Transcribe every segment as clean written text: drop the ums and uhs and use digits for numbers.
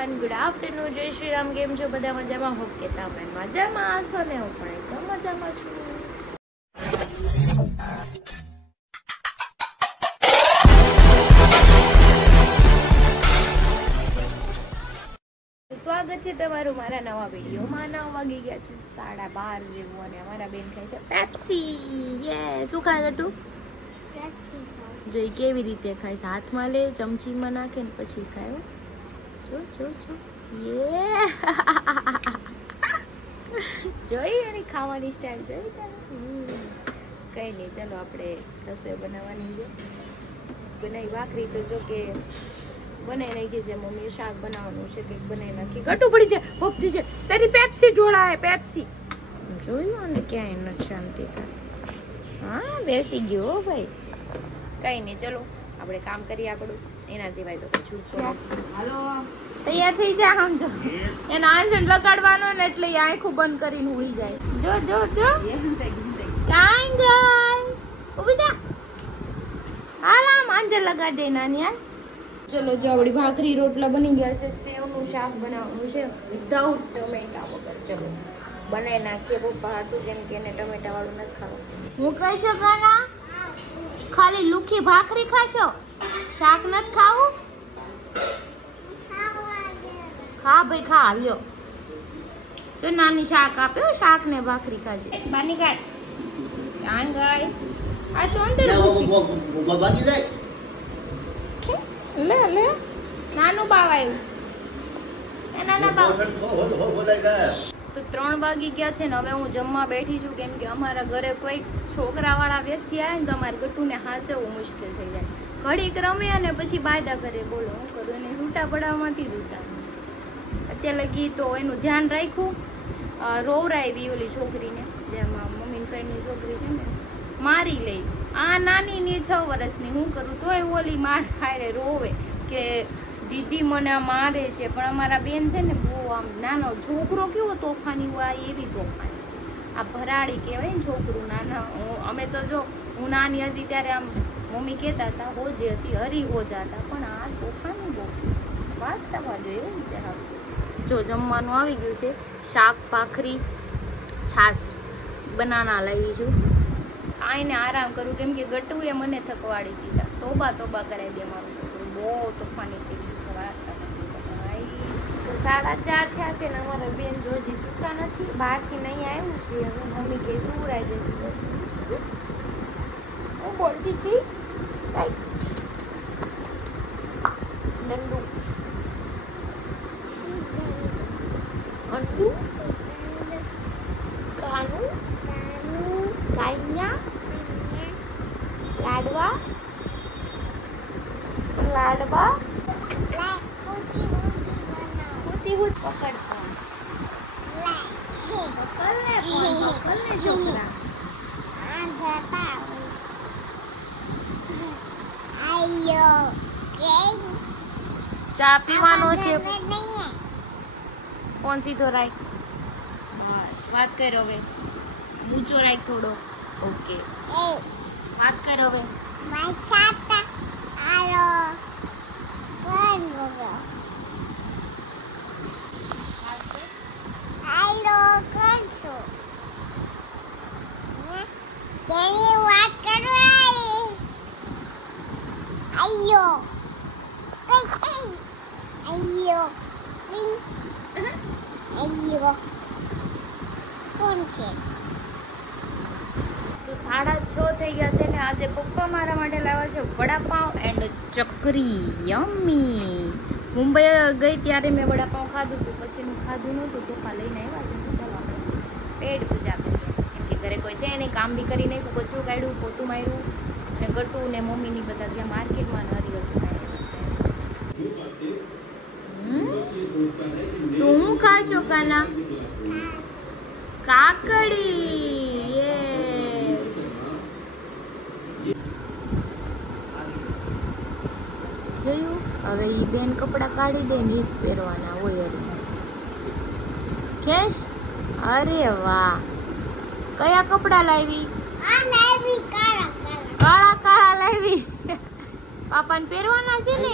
Everyone, good afternoon, જય શ્રી રામ. કેમ છો બધા? મજામાં? હોપ કે તમે મજામાં હશો ને હું પણ એકદમ મજામાં છું. સ્વાગત છે તમારું મારા નવા વિડીયોમાં. 9 વાગી ગયા છે, 12:30 જેવું, અને અમારા બેન ખાય છે પેપ્સી. યે, શું ખાય તું? જો એ કેવી રીતે ખાય છે, હાથમાં લે, ચમચીમાં નાખે ને પછી ખાય. જો જો જો, યે જોઈ એની ખાવાની સ્ટાઈલ જોઈ તમે. કઈ નહીં, ચલો આપણે રસોઈ બનાવવાની છે. બનાવી ભાખરી તો જો કે બનાવી નાખી છે મમ્મીએ. શાક બનાવવાનું છે, કંઈક બનાવી નાખી. ગટું પડી છે, ભોપતી છે, તારી પેપ્સી ઢોળાય. પેપ્સી જોયું ને, ક્યાંય નથી શાંતિ થાય. હા, બેસી ગયો ભાઈ. કઈ નહીં, ચલો આપણે કામ કરીએ આપણું. એના સિવાય તો કઈ છૂટકો નથી. હાલો, તૈયાર થઈ જા. સમજો એને આંજણ લગાડવાનો ને એટલે આંખું બંધ કરીને હોઈ જાય. જો જો જો, કાંઈ ગઈ ઉભી થા. હાલ આમ આંજણ લગાડ દે નાની. હાલ ચલો, જો આપણી ભાખરી રોટલા બની ગયા છે. સેવનું શાક બનાવવાનું છે વિધાઉટ ટમેટા વગર. ચલો બનાવી નાખીએ પપ્પા હાટું, કેમ કે એને ટમેટા વાળું નથી ખાવું. હું કહીશો ગાના ખાલી લુખી ભાખરી ખાશો, શાક નથી ખાવું? ખા ભાઈ ખા. લ્યો જો નાની શાક આપ્યો, શાક ને ભાખરી ખાજે. બાની કાઢ. ક્યાં ગઈ? આ તો અંદર લે લે, નાનું બાવ આવ્યું. એ નાના બાવ તો 3 વાગી ગયા છે ને હવે હું જમવા બેઠી છું. કેમ કે અમારા ઘરે કોઈ છોકરાવાળા વ્યક્તિ આવે ને તો અમારે ગટુને હાચવવું મુશ્કેલ થઈ જાય. ઘડીક રમે અને પછી બાયદા કરે. બોલો હું કરું? એને છૂટા પડાવવામાંથી જ ઉતારું. અત્યારે લગી તો એનું ધ્યાન રાખ્યું. રોવરાવી ઓલી છોકરીને, જેમાં મમ્મીની ફ્રેન્ડની છોકરી છે ને, મારી લઈ. આ નાનીની 6 વર્ષની. હું કરું તોય ઓલી માર ખાય રોવે કે દીદી મને આ મારે છે. પણ અમારા બેન છે ને બહુ આમ નાનો છોકરો કેવો તોફાની હોય એવી તોફાની છે. આ ભરાડી કહેવાય ને છોકરું નાના. અમે તો જો હું નાની હતી ત્યારે આમ મમ્મી કહેતા હતા હોજે હતી, હરી હોજા હતા. પણ આ તોફાની બહુ વાત ચાલવા જોઈએ એવું છે. હા જો જમવાનું આવી ગયું છે. શાક, ભાખરી, છાશ, બનાના લાવી છું. ખાઈને આરામ કરું, કેમ કે ગટુએ મને થકવાડી દીધા. તોબા તોબા કરાવી દે મારું છોકરું. બહુ તોફાની થઈ ગયું છે. વાત ચાલવા તો 4:30 થયા છે ને અમારા બેન જોજી સૂતા નથી. બહારથી નહીં આવ્યું છે. હવે મમ્મી કે સુવરાઈ જશે. હું બોલતી હતી ડંડુ અંડુ કાનું કાઈયા લાડવા લાડવા હોતી હોત પકડ ફોન પકડને છોકરા. ચા પીવાનો છે. ફોન સીધો રાખ. બસ વાત કર હવે. ઊંચો રાખ થોડો. ઓકે વાત કર હવે. તો 6:30 થઈ ગયા છે ને આજે પપ્પા મારા માટે લાવ્યા છે vada pav and chakri. Yummy. Mumbai ગઈ ત્યારે મેં વડાપાઉં ખાધું હતું, પછી હું ખાધું નહોતું. પપ્પા લઈને આવ્યા છે. ચાલો આપણે પેટ પૂજા કરીએ. કેમ કે ઘરે કોઈ છે નહીં, કામ બી કરી નાખ્યું, કચરું કાઢ્યું, પોતું માર્યું, ને ગટું ને મમ્મીની બધા ગયા માર્કેટમાં હરી હજુ કાઢ્યા છે. તો હું ખાશો કાના? કાકડી. જોયું? હવે ઈ બેન કપડા કાઢી દે ને પહેરવાના હોય. ખેસ. અરે વાહ, કયા કપડા લાવી? કાળા કાળા લાવી. પાપાને પહેરવાના છે ને.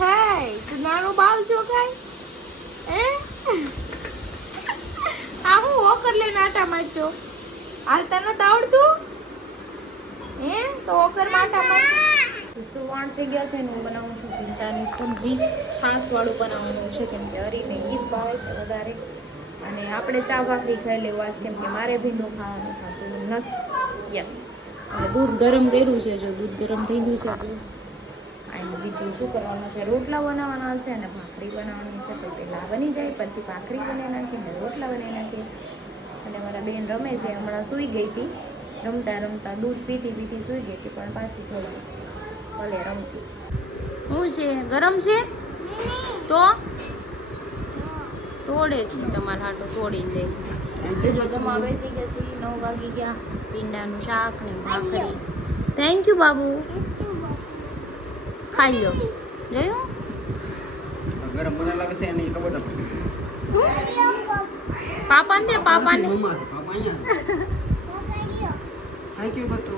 હે મારો બાવ છો કાઈ હે આ હું ઓકર લઈને આટા મારજો હાલતા નત આવડતું હે તો ઓકર આટા માર સુવાણ થઈ ગયા છે ને હું બનાવું છું ભીંડાની સબ્જી છાસ વાળું બનાવવાનું છે કેમ કે હરીને ઈદ ભાવે છે વધારે અને આપણે ચા ભાખરી ખાઈ લેવા છે કેમ કે મારે ભીંડું ખાવાનું ખાતું નથી યસ દૂધ ગરમ કર્યું છે જો દૂધ ગરમ થઈ ગયું છે અને બીજું શું કરવાનું છે રોટલા બનાવવાના છે અને ભાખરી બનાવવાની છે તો પહેલાં બની જાય પછી ભાખરી બનાવી નાખીને રોટલા બનાવી નાખીએ અને મારા બેન રમે છે હમણાં સૂઈ ગઈ હતી રમતા રમતા દૂધ પીતી પીતી સૂઈ ગઈ હતી પણ પાછી જોડાશે ભલે રમતી શું છે ગરમ છે તો તોડે છે તમારા હાટો તોડી દે છે જમવા બેસી ગયા છે 9 વાગી ગયા પીંડાનું શાક ને ભાખરી થેન્ક યુ બાબુ ખાઈ લો જોયું ગરમ મને લાગે છે એની ખબર નથી પાપાને દે પાપાને મમ્મા પાપા અહીંયા થેન્ક યુ ગટુ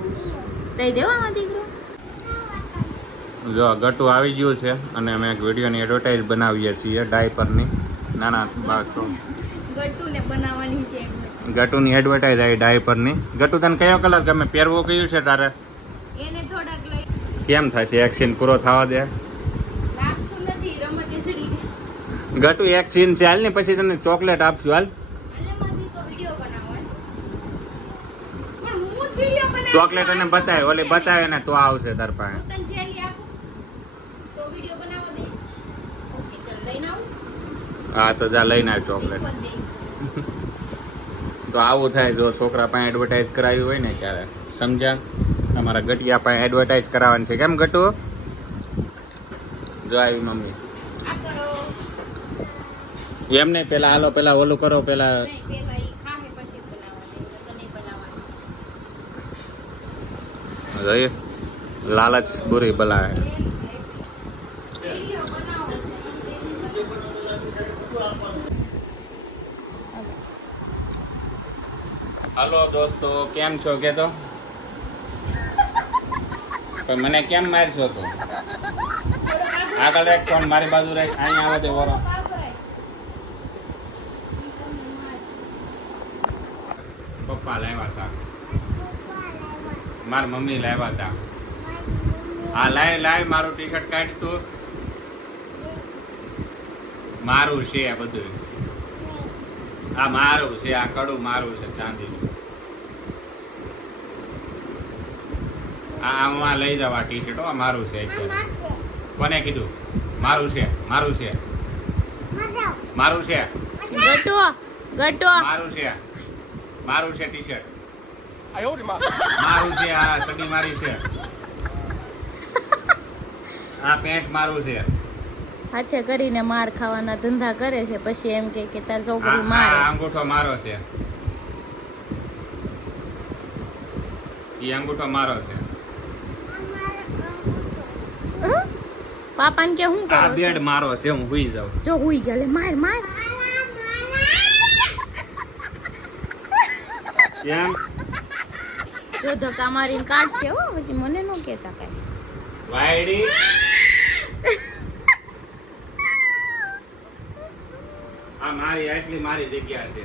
દઈ દેવા દીકરો જો ગટુ આવી ગયું છે અને અમે એક વિડીયોની એડવર્ટાઇઝ બનાવીએ છીએ ડાયપરની નાના બાળકો ગટ્ટુને બનાવવાની છે ગટુની એડવર્ટાઇઝ આવી ડાયપરની ગટુ તને કયો કલર ગમે પહેરવો કયું છે તારે એને થોડાક લઈ કેમ થાય છે એક સીન પૂરો થવા દે રાખતું નથી રમતે સડી ગટુ એક સીન છે હાલ ને પછી તને ચોકલેટ આપશું હાલ એટલે માંથી તો વિડિયો બનાવવાનો પણ હું જ વિડિયો બનાવ ચોકલેટ એને બતાવે ઓલી બતાવે ને તો આવશે તાર પાસે હું તને જેલી આપું તો વિડિયો બનાવવા દે ઓકે ચાલ લઈને આવું હા તો જા લઈને આવ ચોકલેટ બોલ દે તો આવું થાય જો છોકરા પાસે એડવર્ટાઇઝ કરાવી હોય ને ત્યારે સમજ્યા અમારા ગટિયા પાસે એડવર્ટાઇઝ કરાવવાની છે કેમ ગટુ જો આવી મમ્મી આ કરો એમ નહીં પેલા હાલો પેલા ઓલું કરો પેલા નહીં પેલા ઈ ખાહે પછી બનાવવા દે તો નહીં બનાવવાનું જોઈએ લાલચ બુરી બલા હે વિડિયો બનાવો હાલો દોસ્તો કેમ છો કે તો પણ મને કેમ મારશો તું આગળ એક ફોન મારી બાજુ રાખ અહીંયા આવો દે ઓરો પપ્પા લાવ્યા હતા મારી મમ્મી લાવ્યા હતા હા લાય મારું ટી શર્ટ કાઢ તું મારું છે આ બધું આ મારું છે આ કડું મારું છે ચાંદીનું આ હું લઈ જાવ આ ટી શર્ટ આ મારું છે કોને કીધું મારું છે મારું છે મારું છે ગટો ગટો મારું છે મારું છે ટી શર્ટ મારું છે આ સડી મારી છે આ પેન્ટ મારું છે હાથે કરીને માર ખાવાના ધંધા કરે છે પછી એમ કે તાર છોકરી આ મારે અંગૂઠો મારો છે ઈ અંગૂઠો મારો છે પાપાને કે હું આ કરો બેડ મારો છે હું હુઈ જાઉં જો હુઈ જા લે માર માર કેમ જો ધક્કા મારીને કાઢશે હો પછી મને ન કહેતા કઈ વાયડી આ મારી આટલી મારી જગ્યા છે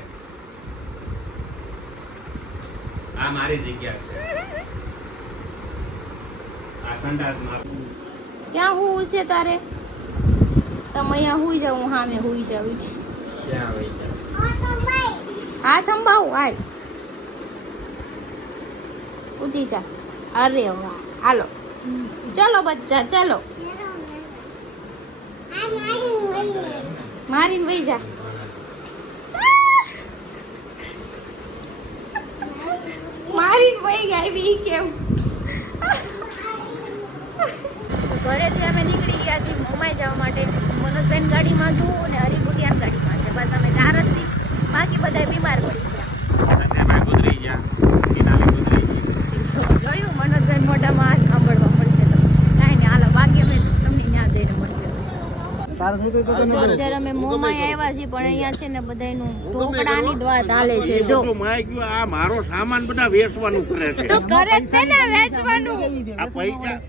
આ મારી જગ્યા છે આ સંડાસ મારું ક્યાં હું છે તારે તમે અહીંયા હુઈ જાવ હું સામે હુઈ જાવ ક્યાં વઈ ગયા હાથ અંબાવ હાલ ઉતી જા અરે વાહ હાલો ચલો બચ્ચા ચલો મારીને વઈ જા મારીને વઈ ગઈ બી કેમ ઘરેથી અમે નીકળી ગયા છીએ મુંબઈ જવા માટે મનોજબેન ગાડીમાં છું અને હરિકુટિયાન ગાડીમાં છે બસ અમે 4 જ છીએ બાકી બધા બીમાર પડી ગયા સંજયભાઈ ગુજરી ગયા કિનારે ગુજરી ગઈ જોયું મનોજબેન મોઢામાં હાથ સાંભળવા મળશે તો કાંઈ નહીં હાલો બાકી અમે તમને ત્યાં જઈને મળીએ અત્યારે અમે મોમાં આવ્યા છીએ પણ અહીંયા છે ને બધાયનું ઢોકળાની જ વાત હાલે છે જો આ મારો સામાન બધા વેચવાનું કરે છે તો કરે જ છે ને વેચવાનું આ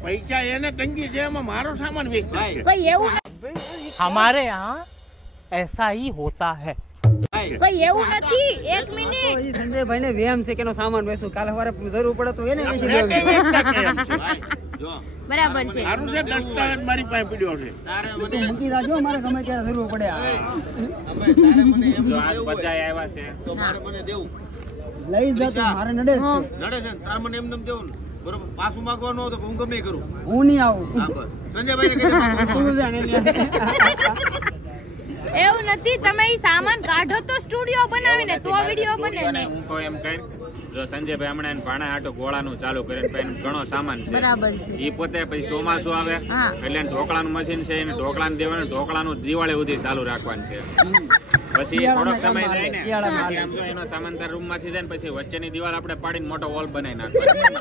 પૈસા એને તંગી છે એમાં મારો સામાન વેચવાનો છે કઈ એવું हमारे यहाँ ऐसा ही होता है. ભાઈ એવું નથી, એક મિનિટ. સંજયભાઈ ને વેમ છે કે એનો સામાન વેચું, કાલે સવારે જરૂર પડે તો એને વેચી દેવું. બરાબર છે. સારું છે, દસ્તાવેજ મારી પાસે પડ્યો છે. મૂકી જાજો, મારે ગમે ત્યારે જરૂર પડે. જો આ બધા આવ્યા છે તો મારે મને દેવું લઈ જતો મારે નડે જ છે. નડે છે તાર મને એમ નમ દેવું ને બરોબર પાછું માંગવાનું હોય તો હું ગમે કરું હું નહીં આવું. હા બસ સંજયભાઈ ને તું જાણે લે. એવું નથી, તમે ઈ સામાન કાઢો તો સ્ટુડિયો બનાવીને તો વિડિયો બને ને. હું કહું એમ કઈ જો સંજયભાઈ હમણાં એને ભાણા આટો ગોળાનું ચાલુ કરીને પછી એને ઘણો સામાન છે. બરાબર છે. ઈ પોતે પછી ચોમાસું આવે હા. એટલે એને ઢોકળાનું મશીન છે, એને ઢોકળાને દેવાનું, ઢોકળાનું દિવાળી સુધી ચાલુ રાખવાનું છે. પછી થોડોક સમય જાય ને પછી આમ જો એનો સામાન તાર રૂમ માંથી જાય ને પછી વચ્ચેની દિવાલ આપણે પાડીને મોટો વોલ બનાવી નાખવાનો.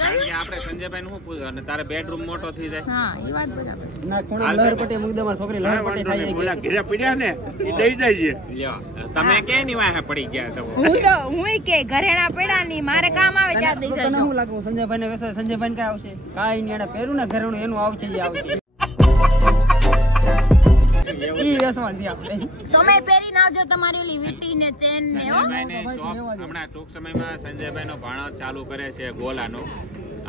કારણ કે આપણે સંજયભાઈ નું શું પૂછ્યું અને તારે બેડરૂમ મોટો થઈ જાય. હા, એ વાત બરાબર. ના ખૂણો લહેર પટે મૂકી દે, મારી છોકરી લહેર પટે થાય. ઓલા ઘેરા પડ્યા ને એ દઈ જાય છે. લ્યો તમે કે ની વાહે પડી ગયા છો. હું કે ઘરેણા પેડા ની મારે કામ આવે ત્યાં દઈ તને જજો. શું લાગે સંજયભાઈ ને વેચે? સંજયભાઈ ને કઈ આવશે? કાઈ નહીં, એને પહેર્યું ને ઘરેણું એનું આવશે, એ આવશે. ઈ વેચવાની આપણે. તમે પહેરી નાખજો તમારી ઓલી વીટી ને ચેન ને હો. સંજયભાઈને શોખ હમણાં ટૂંક સમયમાં સંજયભાઈ નો ભાણો ચાલુ કરે છે ગોલાનો.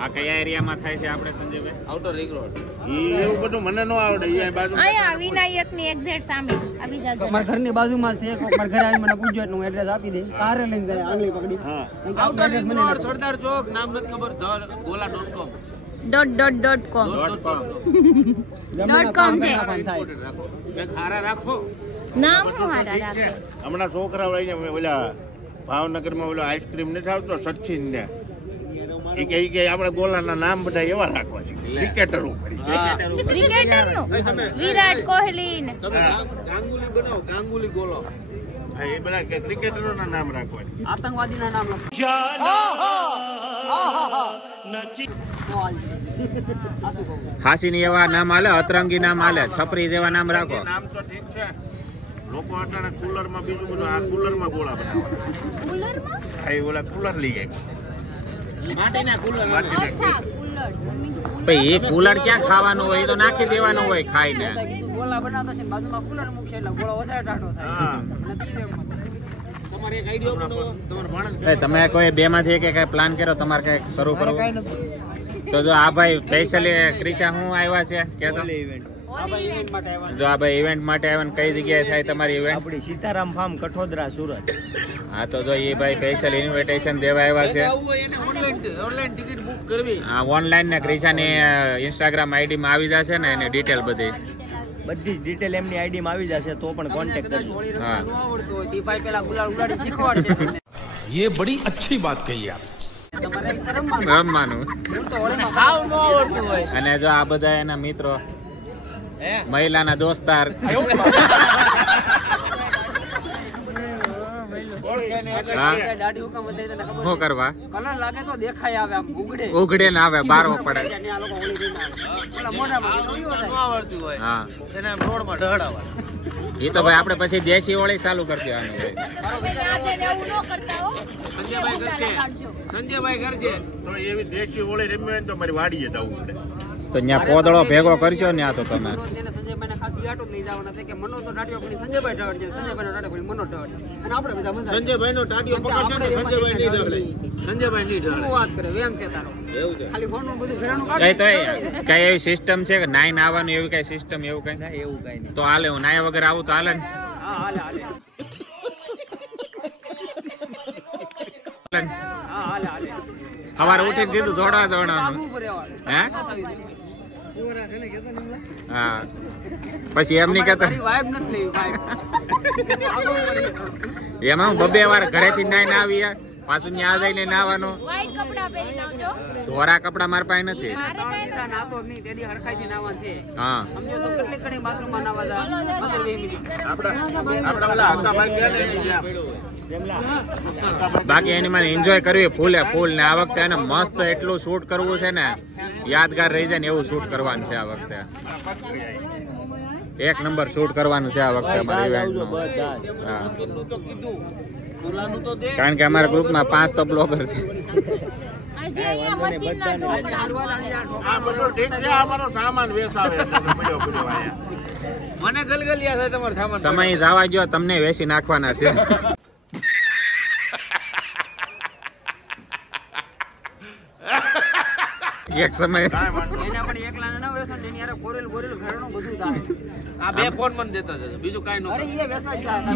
આ કયા એરિયામાં થાય છે આપણે સંજયભાઈ? આઉટર રિંગ રોડ ઈ એવું બધું મને ન આવડે. ઈ આ બાજુ અહીંયા વિનાયક ની એક્ઝેક્ટ સામે આ બીજા તો મારા ઘરની બાજુમાં છે, કોક મારા ઘરે આવીને મને પૂછજો એટલે હું એડ્રેસ આપી દઈ. કારે લઈને જાય આંગળી પકડી. હા. આઉટર રિંગ રોડ સરદાર ચોક નામ નથી ખબર gola.com .com .com છે. એક હારા રાખો નામ શું હારા રાખે? હમણાં છોકરાઓ આવીને ઓલા ભાવનગરમાં ઓલો આઈસ્ક્રીમ નથી આવતો સચિન ને એ કે આપણે ગોલાના નામ બધા એવા રાખવા છે ક્રિકેટર ઉપર. ક્રિકેટર નું વિરાટ કોહલી ને તમે ગાંગુલી બનાવો ગાંગુલી ગોલો હા, એ બધા ક્રિકેટરોના નામ રાખવા છે. આતંકવાદીના નામ લખો. હાસીની એવા નામ હાલે, અતરંગી નામ હાલે, છપરી જેવા નામ રાખો. નામ તો ઠીક છે, લોકો અટાણે કુલરમાં બીજું બધું આ કુલરમાં ગોળા બનાવવા. કુલરમાં હા, એ ઓલા કુલર લઈ જાય. માટીના કુલર અચ્છા કુલર. ભાઈ એ કુલર ક્યાં ખાવાનું હોય? એ તો નાખી દેવાનું હોય ખાઈને. ગોલા બનાવતો છે ને બાજુમાં કુલર મૂકશે એટલે ગોળો વધારે ટાઢો થાય. હા. તમારે એક આઈડિયા બનાવો તમારે ભાણેજ તમે કોઈ બે માંથી એક કઈ પ્લાન કર્યો તમારે કઈ શરૂ મારે કરવું? કાંઈ નથી. તો જો આ ભાઈ સ્પેશિયલી ક્રિશા હું આવ્યા છે કે તો આપણે ઇવેન્ટ માટે આવ્યા. જો આ ભાઈ ઇવેન્ટ માટે આવ્યા ને કઈ જગ્યાએ થાય તમારી ઇવેન્ટ? આપણી સીતારામ ફાર્મ કઠોદરા સુરત. હા તો જો એ ભાઈ સ્પેશિયલ ઇન્વિટેશન દેવા આવ્યા છે. આવું હોય એને ઓનલાઈન ટિકિટ બુક કરવી આ ઓનલાઈન ને ક્રિશાની ઇન્સ્ટાગ્રામ આઈડી માં આવી જશે ને એની ડિટેલ બધી. બધી જ ડિટેલ એમની આઈડી માં આવી જશે તો પણ કોન્ટેક્ટ કરજો. હોળી હા. રમતા ન આવડતું હોય તો ઈ ભાઈ પેલા ગુલાલ ઉડાડી શીખવાડશે તમને. ये बड़ी अच्छी बात कही आप. તમારે એક રમવાનું. રમવાનું. હું તો હોળીમાં હાવ ન આવડતું હોય અને જો આ બધા એના મિત્રો, મહિલાના દોસ્તાર. હા. દાઢી હુકમ વધારી તને ખબર શું કરવા? કલર લાગે તો દેખાય આવે આમ ઉગડે. ઉઘડે ને આવે, બારો પડે. અને આ લોકો હોળી રમીને આવે. ઓલા મોઢામાં નીકળ્યું ન હોય. આવડતું હોય હા એને રોડમાં ઢળાવા એ તો ભાઈ આપણે પછી દેશી હોળી ચાલુ કરી દેવાનું હોય. આજે એવું ન કરતા હો. સંજયભાઈ કરશે સંજયભાઈ કરશે તો એવી દેશી હોળી રમવી હોય ને તો મારી વાડીએ જવું પડે. તો ત્યાં પોદળો ભેગો કરશો ને આ તો તમે. રોજ એને સંજયભાઈને ખાસી આટો જ લઈ જવાના છે કે મનો તો ટાટીઓ પડી સંજયભાઈ ઢાળજે, સંજયભાઈનો ટાટીઓ પડી મનો ઢાળજે. અને આપણે બધા મજા સંજયભાઈ નો ટાટીઓ પકડશે ને સંજયભાઈ નહીં ઢળે સંજયભાઈ નહીં શું ઢળે વાત કરે, વેમ છે તારો. એવું છે ખાલી ફોનનું બધું ઘરેણું કઈ કાઢી તો કઈ એવી સિસ્ટમ છે કે નાઈન આવવાનું એવી કઈ સિસ્ટમ એવું કઈ? ના એવું કઈ નહીં. તો હાલે, હું નાયા વગર આવું તો હાલે ને? હા હાલે હાલે હા હાલે હાલે સવારે ઉઠીને સીધું દોડવા દોડવાનું. આગું ઉપર રહેવાનું. હે? હા પછી એમ નહીં કહેતા તારી vibe નથી લેવી, vibe. આગું ઉપર રહેવાનું. એમાં હું બબે વાર ઘરેથી નાઈને આવી પાછું ત્યાં જઈને નાવાનું. વ્હાઈટ કપડા પહેરી નાખજો. ધોરા કપડા મારા પાસે નથી. ત્રણ દીધા નાતો જ નહીં, તેથી હરખાઈથી નાવા છે. હા સમજો તો કેટલી ઘણી બાથરૂમમાં નાવા જા. 15-20 મિનિટ. આપડા ઓલા હક્કા ભાઈ ગયા ને ત્યાં. બાકી એની મને એન્જોય કરવી ફૂલે ફૂલ ને આ વખતે એને મસ્ત એટલું શૂટ કરવું છે ને યાદગાર રહી જાય ને એવું શૂટ કરવાનું છે આ વખતે. એક નંબર શૂટ કરવાનું છે આ વખતે અમારા ઇવેન્ટનું. હા તો કીધું બોલાનું તો દે કારણ કે અમારા ગ્રુપમાં 5 તો બ્લોગર છે. હજી અહીંયા મશીનના ઢોકળા આ બધું ઠીક છે, આ મારો સામાન વેચાવે છે પડ્યો પડ્યો આયા. મને ગલગલિયા થાય તમારો સામાન સમય જવા ગયો, તમને વેચી નાખવાના છે. એક સમય એને આપણે એકલાને ન વેચો ને એની હારે ગોરેલ ઘરનું બધું થાય. આ બે ફોન મને દેતા જજો, બીજું કાંઈ ન અરે એ વેચાય જાય.